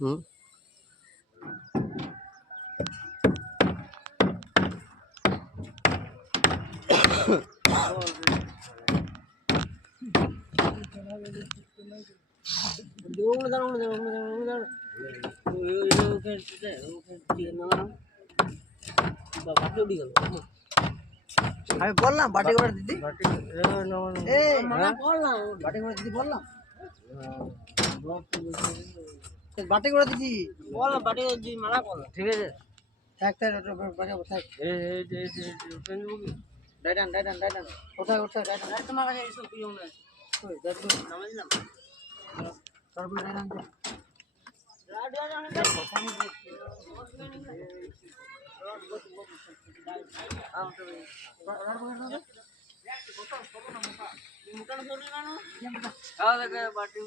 হুম আমি বললাম বাটি করে দিদি বাটি করে দিদি বললাম বাটি করে দিদি বললাম বাটি করে দিদি মানা করলাম ঠিক আছে থাক থাক বাজাবো থাক ডাইডান ডাইডান ডাইডান কোথায় কোথায় ডাইডান তোমার কাছে এসব পিও না ওই দেখো নামাইলাম তারপর ডাইডান বাটি